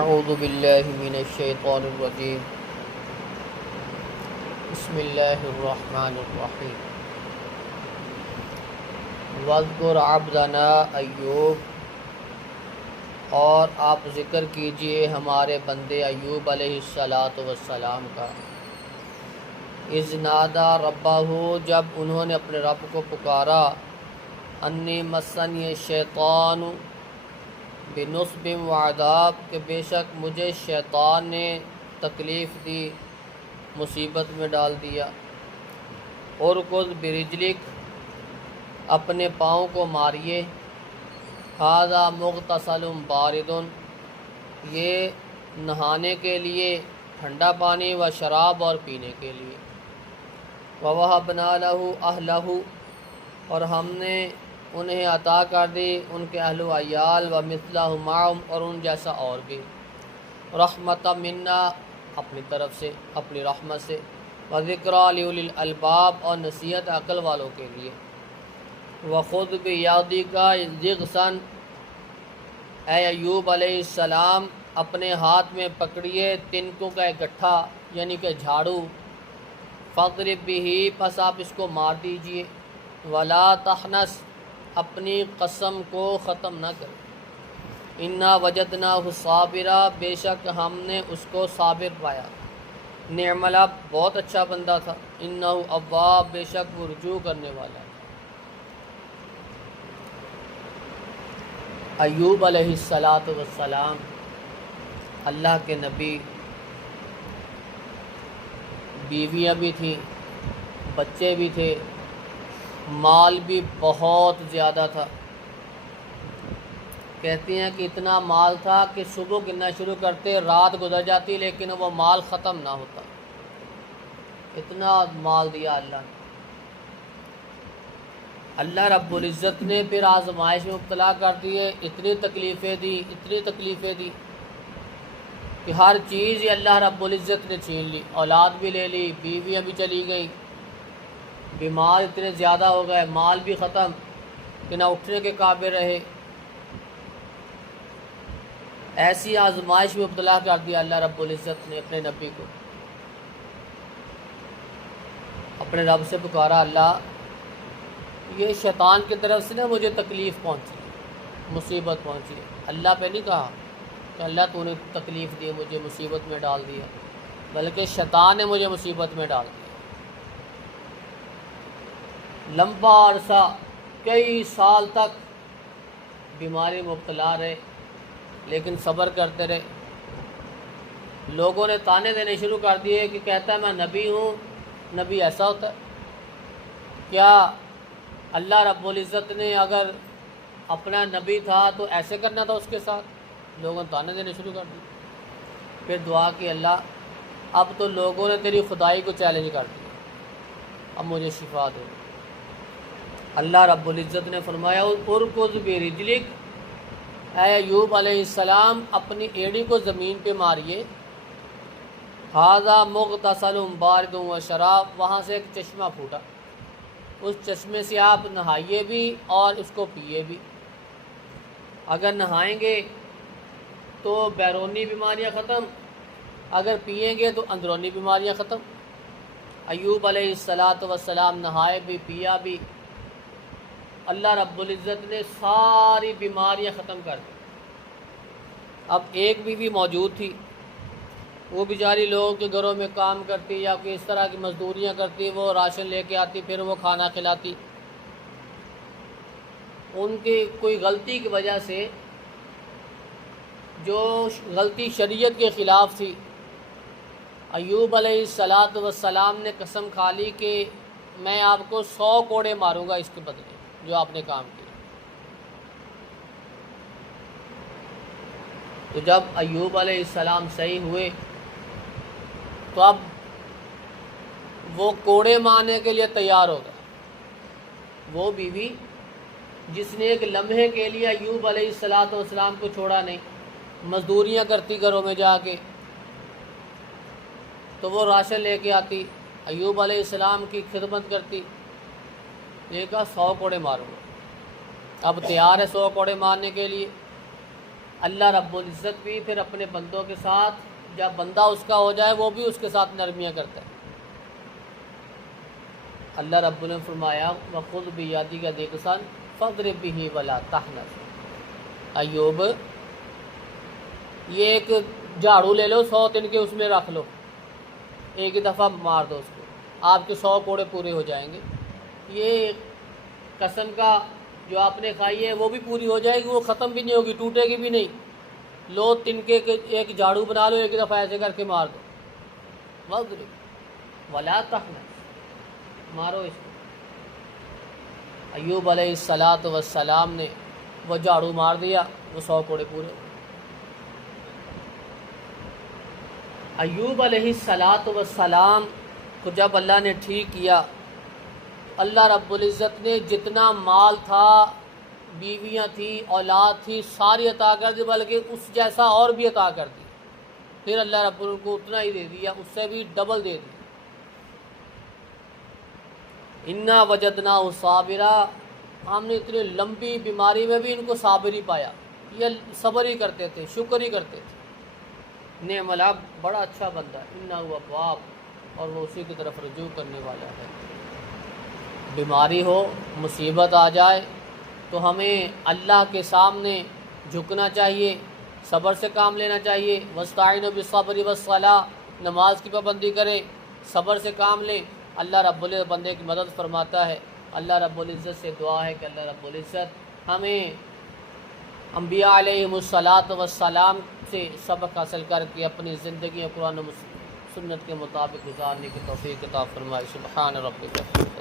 اعوذ باللہ من الشیطان الرجیم بسم اللہ الرحمن الرحیم واذکر عبدنا ایوب، اور آپ ذکر کیجئے ہمارے بندے ایوب علیہ السلام کا، اذ نادا ربہ، جب انہوں نے اپنے رب کو پکارا، انی مسنی الشیطان بنصب وعذاب، کہ بے شک مجھے شیطان نے تکلیف دی، مصیبت میں ڈال دیا، ارکض برجلک، اپنے پاؤں کو ماریے، ھذا مغتسل بارد، یہ نہانے کے لیے ٹھنڈا پانی، و شراب، اور پینے کے لیے، وَوَهَبْنَا لَهُ أَهْلَهُ، اور ہم نے انہیں عطا کر دی ان کے اہل و عیال، وَمِثْلَهُ مَعَهُمْ، اور ان جیسا اور بھی، رحمۃ منا، اپنی طرف سے، اپنی رحمت سے، وذکریٰ لِأُولِي الْأَلْبَاب، اور نصیحت عقل والوں کے لیے، وَخُذْ بِيَدِكَ ضِغْثًا، اے ایوب علیہ السلام اپنے ہاتھ میں پکڑیے تنکوں کا ایک گٹھا، یعنی کہ جھاڑو، فَاضْرِب بِهِ، پس آپ اس کو مار دیجئے، وَلَا تَحْنَثْ، اپنی قسم کو ختم نہ کرے، اِنَّا وَجَدْنَاهُ صَابِرًا، بے شک ہم نے اس کو صابر پایا، نعم العبد، بہت اچھا بندہ تھا، اِنَّهُ اواب، بے شک وہ رجوع کرنے والا ہے۔ ایوب علیہ السلام اللہ کے نبی، بیویاں بھی تھیں، بچے بھی تھے، مال بھی بہت زیادہ تھا۔ کہتے ہیں کہ اتنا مال تھا کہ صبح گننا شروع کرتے رات گزر جاتی لیکن وہ مال ختم نہ ہوتا، اتنا مال دیا اللہ نے۔ اللہ رب العزت نے پھر آزمائش میں مبتلا کر دیے، اتنی تکلیفیں دی کہ ہر چیز ہی اللہ رب العزت نے چھین لی، اولاد بھی لے لی، بیویاں بھی چلی گئی، بیمار اتنے زیادہ ہو گئے، مال بھی ختم کہ نہ اٹھنے کے قابل رہے۔ ایسی آزمائش میں مبتلا کر دیا اللہ رب العزت نے اپنے نبی کو۔ اپنے رب سے پکارا، اللہ یہ شیطان کی طرف سے نا مجھے تکلیف پہنچی، مصیبت پہنچی۔ اللہ پہ نہیں کہا کہ اللہ تو نے تکلیف دی، مجھے مصیبت میں ڈال دیا، بلکہ شیطان نے مجھے مصیبت میں ڈال دیا۔ لمبا عرصہ، کئی سال تک بیماری مبتلا رہے، لیکن صبر کرتے رہے۔ لوگوں نے تانے دینے شروع کر دیے کہ کہتا ہے میں نبی ہوں، نبی ایسا ہوتا ہے کیا؟ اللہ رب العزت نے اگر اپنا نبی تھا تو ایسے کرنا تھا اس کے ساتھ؟ لوگوں نے تانے دینے شروع کر دیے۔ پھر دعا کی، اللہ اب تو لوگوں نے تیری خدائی کو چیلنج کر دیا، اب مجھے شفا دے۔ اللہ رب العزت نے فرمایا، ارکض برجلک، اے ایوب علیہ السلام اپنی ایڑی کو زمین پہ ماریے، ھذا مغتسل بارد و شراب، وہاں سے ایک چشمہ پھوٹا، اس چشمے سے آپ نہائیے بھی اور اس کو پیے بھی۔ اگر نہائیں گے تو بیرونی بیماریاں ختم، اگر پئیں گے تو اندرونی بیماریاں ختم۔ ایوب علیہ السلام نہائے بھی، پیا بھی، اللہ رب العزت نے ساری بیماریاں ختم کر دی۔ اب ایک بیوی موجود تھی، وہ بیچاری لوگوں کے گھروں میں کام کرتی یا کوئی اس طرح کی مزدوریاں کرتی، وہ راشن لے کے آتی، پھر وہ کھانا کھلاتی۔ ان کی کوئی غلطی کی وجہ سے، جو غلطی شریعت کے خلاف تھی، ایوب علیہ السلام نے قسم کھا لی کہ میں آپ کو 100 کوڑے ماروں گا اس کے بدلے جو آپ نے کام کیا۔ تو جب ایوب علیہ السلام صحیح ہوئے تو اب وہ کوڑے مارنے کے لیے تیار ہو گئے۔ وہ بیوی جس نے ایک لمحے کے لیے ایوب علیہ السلام کو چھوڑا نہیں، مزدوریاں کرتی گھروں میں جا کے، تو وہ راشن لے کے آتی، ایوب علیہ السلام کی خدمت کرتی، یہ کہا 100 کوڑے ماروں گا۔ اب تیار ہے 100 کوڑے مارنے کے لیے۔ اللہ رب العزت بھی پھر اپنے بندوں کے ساتھ جب بندہ اس کا ہو جائے وہ بھی اس کے ساتھ نرمیاں کرتا ہے۔ اللہ رب نے فرمایا وَخُذْ بِيَدِكَ ضِغْثًا فَاضْرِب بِهِ وَلَا تَحْنَثْ۔ ایوب یہ ایک جھاڑو لے لو 100 دن کے اس میں رکھ لو، ایک ہی دفعہ مار دو اس کو، آپ کے 100 کوڑے پورے ہو جائیں گے۔ یہ قسم کا جو آپ نے کھائی ہے وہ بھی پوری ہو جائے گی، وہ ختم بھی نہیں ہوگی، ٹوٹے گی بھی نہیں۔ لو تنکے کے ایک جھاڑو بنا لو، ایک دفعہ ایسے کر کے مار دو، وَاضْرِب وَلَا تَحْنَثْ، مارو اس کو۔ ایوب علیہ السلام نے وہ جھاڑو مار دیا، وہ 100 کوڑے پورے۔ ایوب علیہ السلام کو جب اللہ نے ٹھیک کیا، اللہ رب العزت نے جتنا مال تھا، بیویاں تھی، اولاد تھی، ساری عطا کر دی، بلکہ اس جیسا اور بھی عطا کر دی۔ پھر اللہ رب العزت کو اتنا ہی دے دیا، اس سے بھی ڈبل دے دیا۔ انا وجدناہ صابرا، ہم نے اتنی لمبی بیماری میں بھی ان کو صابر ہی پایا، یہ صبر ہی کرتے تھے، شکر ہی کرتے تھے۔ نعم العبد، بڑا اچھا بندہ، انہ اواب، اور وہ اسی کی طرف رجوع کرنے والا ہے۔ بیماری ہو، مصیبت آ جائے تو ہمیں اللہ کے سامنے جھکنا چاہیے، صبر سے کام لینا چاہیے۔ واستعینوا بالصبر والصلاۃ، نماز کی پابندی کریں، صبر سے کام لیں۔ اللہ رب العزت بندے کی مدد فرماتا ہے۔ اللہ رب العزت سے دعا ہے کہ اللہ رب العزت ہمیں انبیاء علیہم السلام سے سبق حاصل کر کے اپنی زندگی قرآن و سنت کے مطابق گزارنے کی توفیق عطا فرمائے۔ سبحان ربک۔